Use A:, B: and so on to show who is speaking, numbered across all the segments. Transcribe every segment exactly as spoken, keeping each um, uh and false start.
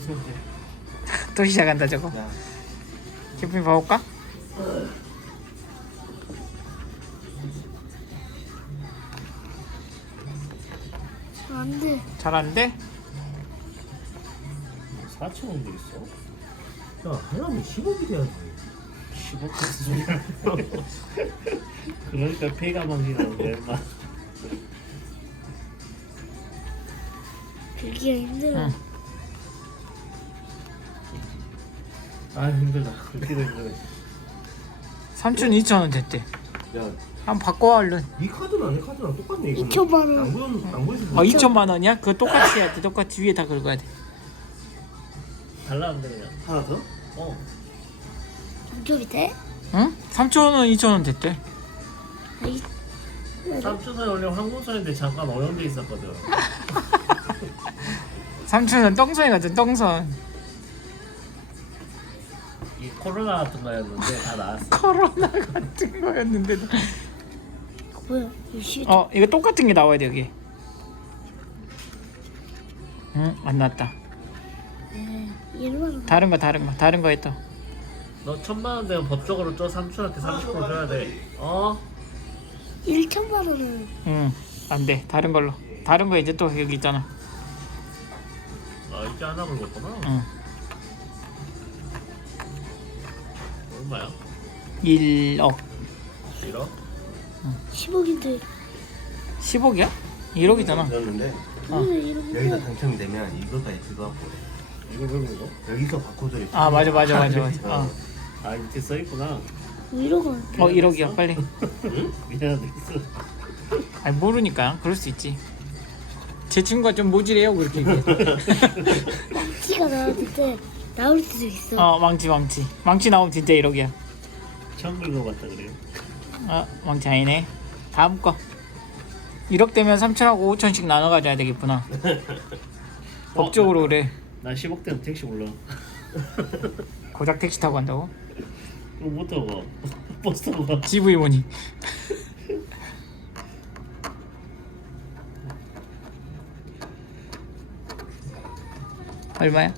A: 또 시작한다 저거.
B: 야,
A: 기쁨이 봐볼까?
C: 안 돼.
A: 잘 안 돼?
B: 사천 원도 있어? 야, 하려면 십억이 돼야지. 십억 같은 소리야. 그러니까 폐가 망신하는데 인마.
C: 들기가 힘들어.
A: 응.
B: 아 힘들다. 그렇게도 힘들어.
A: 삼천 이천 원 됐대.
B: 야,
A: 한번 바꿔 얼른.
B: 이 카드랑 이 카드랑 똑같네 이거.
C: 이천만 원.
B: 안 보여 안 보여서.
A: 어 이천만 원이야? 그거 똑같이 해야 돼. 똑같이 위에 다 긁어야 돼.
B: 달라는데 그냥. 하나 더? 어.
C: 점점이 돼?
A: 응? 삼천 원, 이천 원 됐대.
C: 아이,
B: 삼천원이 원래 항공선인데 잠깐 어려운데 있었거든.
A: 삼천 원 똥손이 같은 똥손.
B: 이 코로나 같은 거였는데 다 나았어.
A: 코로나 같은 거였는데도.
C: 뭐야? 이거 시
A: 어 이거 똑같은 게 나와야 돼 여기. 응? 안 나왔다.
C: 일만 원.
A: 다른 거 다른 거 다른 거 했다.
B: 너 천만 원 되면 법적으로 저 삼촌한테 삼십 퍼센트 줘야 돼. 어?
C: 일천만 원은
A: 응. 안 돼. 다른 걸로. 다른 거 이제 또 여기 있잖아.
B: 아 이제 하나 걸렸구나.
A: 응.
B: 얼마야?
A: 일억.
B: 일억?
C: 십억인데.
A: 십억이야? 일억이잖아.
D: 들었는데
A: 어.
C: 왜
D: 여기서
C: 이러는데?
D: 당첨되면 이거까지 그거 갖고
B: 이거 왜 이거?
D: 여기서 바코드를
A: 아 맞아 맞아 맞아 맞아. 어,
B: 아 밑에 써있구나.
C: 뭐 이러고.
A: 어 일억이야 빨리.
B: 미안하다 있어.
A: 아니 모르니까 그럴 수 있지. 제 친구가 좀 모질해요 그렇게 얘기해.
C: 티가 나왔는데 나올 수도 있어.
A: 어 망치 망치 망치 나오면 진짜 일억이야.
B: 처음 긁어봤다 그래요.
A: 아 망치 아니네. 다음 거. 일억 되면 삼천하고 오천씩 나눠 가져야 되겠구나. 법적으로 그래.
B: 나 십억 되면 택시 올라.
A: 고작 택시 타고 간다고?
B: 그럼 못 타고 가. 버스 타고 가.
A: 지브이 모니. 얼마야?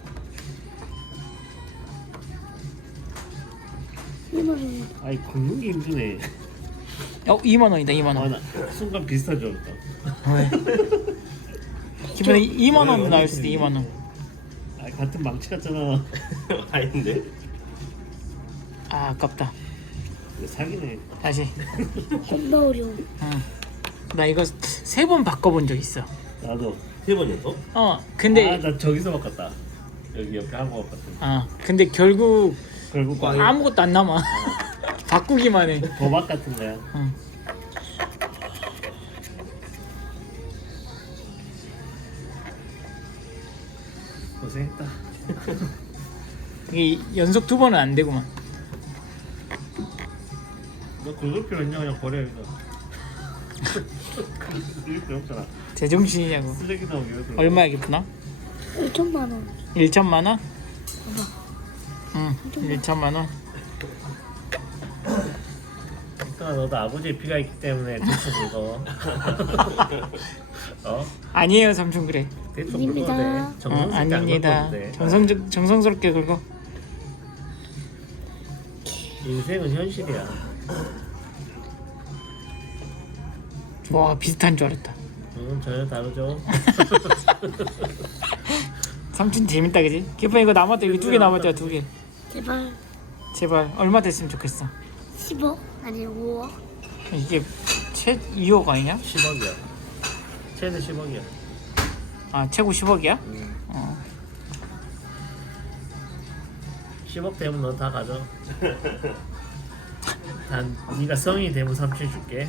C: 일만 원.
B: 아이 긁는 게 힘드네.
A: 어 이만 원이다 이만 원.
B: 아나 순간 비슷한 줄 알았다.
A: 왜? 기분에 이만 원 나올 수도 이만 원.
B: 아 같은 망치 같잖아.
D: 아닌데?
A: 아 아깝다.
B: 이거 사기네.
A: 다시.
C: 겁나 어려워.
A: 응. 나 이거 세 번 바꿔본 적 있어.
B: 나도.
D: 세 번이었어?
A: 어 근데
B: 아나 저기서 바꿨다. 여기 옆에 한국 바꿨다.
A: 아 근데 결국
B: 결국 과
A: 아무것도 안 남아. 바꾸기만 해.
B: 도박 같은 거야.
A: 응.
B: 고생했다.
A: 이게 연속 두 번은 안 되구만.
B: 너 긁을 필요 있냐 그냥 버려 이거. 긁을 필요 없잖아.
A: 제정신이냐고.
B: 쓰레기 나오게 왜 그래?
A: 얼마야겠구나?
C: 일천만 원.
A: 일천만 원? 응 일천만 원.
B: 그러니까 너도 아버지의 피가 있기 때문에 대충 긁어. 어?
A: 아니에요 삼촌 그래.
B: 대충
C: 아닙니다.
B: 긁어도 돼.
A: 어,
B: 정성스럽게 안
A: 아닙니다.
B: 긁어도 돼.
A: 정성 정성스럽게 긁어.
B: 인생은 현실이야.
A: 와 비슷한 줄 알았다.
B: 응 전혀 다르죠.
A: 삼촌 재밌다 그지? 기쁜 이거 남았다 여기 두 개 남았잖아 두 개.
C: 제발
A: 제발 얼마 됐으면 좋겠어.
C: 십억 아니 오억.
A: 이게 최 이억 아니냐?
B: 십억이야. 최대 십억이야.
A: 아 최고 십억이야?
B: 응.
A: 어.
B: 십억 되면 너 다 가져. 단 네가 성인이 되면 삼촌 줄게.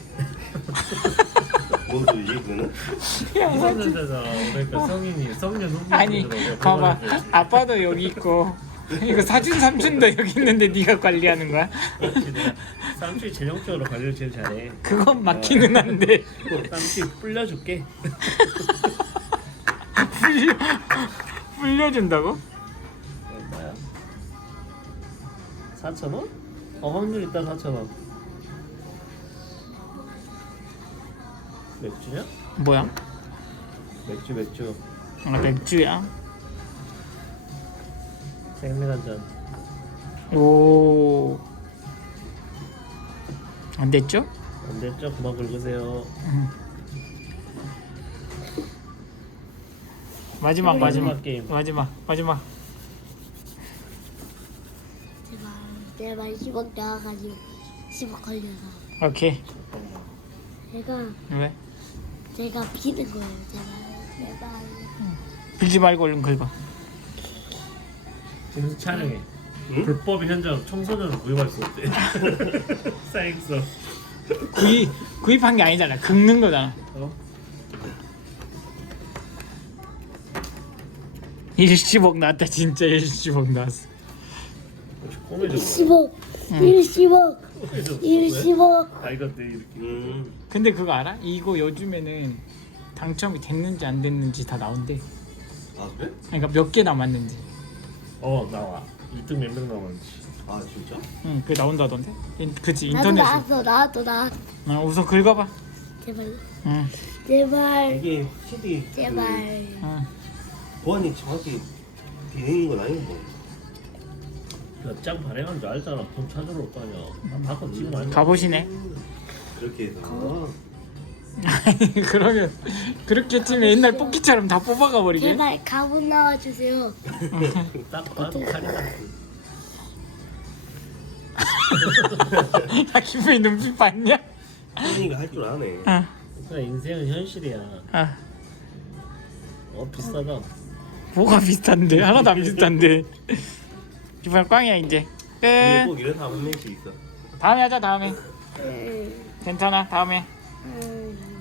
D: 뭔 소리지 그거는?
B: 성년자잖아. 그러니까 성인이 성년 후기.
A: 아니 봐봐 아빠도 여기 있고 이거 사준 삼촌도 여기 있는데 네가 관리하는 거야?
B: 삼촌이 재정적으로 관리를 제일 잘해.
A: 그건 맞기는 한데
B: 삼촌이 불려줄게.
A: 불려 불려준다고?
B: 얼마야? 사천 원? 어 확률 있다 사천 원. 맥주냐?
A: 뭐야?
B: 맥주 맥주.
A: 아 맥주야?
B: 생맥 한 잔.
A: 오. 안 됐죠?
B: 안 됐죠? 그만 긁으세요.
A: 음. 마지막 마지막
B: 마지막 게임.
A: 마지막 마지막.
C: 제발 제발 십억 나와가지고 십억 걸려서
A: 오케이.
C: 제가
A: 왜?
C: 제가 비는 거예요. 제발 제발.
A: 빌지 말고 얼른 긁어.
B: 지금 촬영해.
D: 응?
B: 불법 현장 청소년을 구입할 수 없대. 사행성.
A: 구입 구입한 게 아니잖아. 긁는 거잖아.
B: 어?
A: 일십억 나왔다. 진짜 일십억 나왔어.
B: 혹시 꼬매져?
C: 십억
A: 응.
C: 일십억
B: 꼬매져?
C: 일십억.
B: 아 이거 내 이렇게.
D: 음.
A: 근데 그거 알아? 이거 요즘에는 당첨이 됐는지 안 됐는지 다 나온대.
D: 아 그래?
A: 그러니까 몇 개 남았는지.
B: 어 나와. 일 등 몇 명 남았는지.
D: 아 진짜?
A: 응, 그게 나온다던데. 인, 그치
C: 나도
A: 인터넷에.
C: 나왔어 나왔어 나왔어.
A: 어, 우선 긁어봐.
C: 제발
A: 응,
C: 제발
D: 이게 확실히
C: 제발.
A: 응.
D: 그 보안이 정확히 되는 건 아닌 거.
B: 몇장 발행한 줄 알잖아. 돈 찾으러 올 거 아니야. 나 바꿔 지금 알잖아.
A: 가보시네.
D: 그렇게 해서.
C: 거-
A: 아니 그러면 그렇게 치면 옛날 뽑기처럼 다 뽑아가 버리게.
C: 제발 가문 나와주세요.
B: 딱 봐도 칼이다.
A: 나 기분이 눈빛 봤냐?
D: 소연이가 할 줄 아네.
A: 아,
B: 그냥 인생은 현실이야.
A: 아,
B: 어 비싸다.
A: 뭐가 비슷한데? 하나도 안 비슷한데. 이번 꽝이야 이제.
D: 이게
A: 끝.
D: 꼭 이런 사람 한 명씩 있어.
A: 다음에 하자 다음에.
C: 음,
A: 괜찮아 다음에.
C: 음.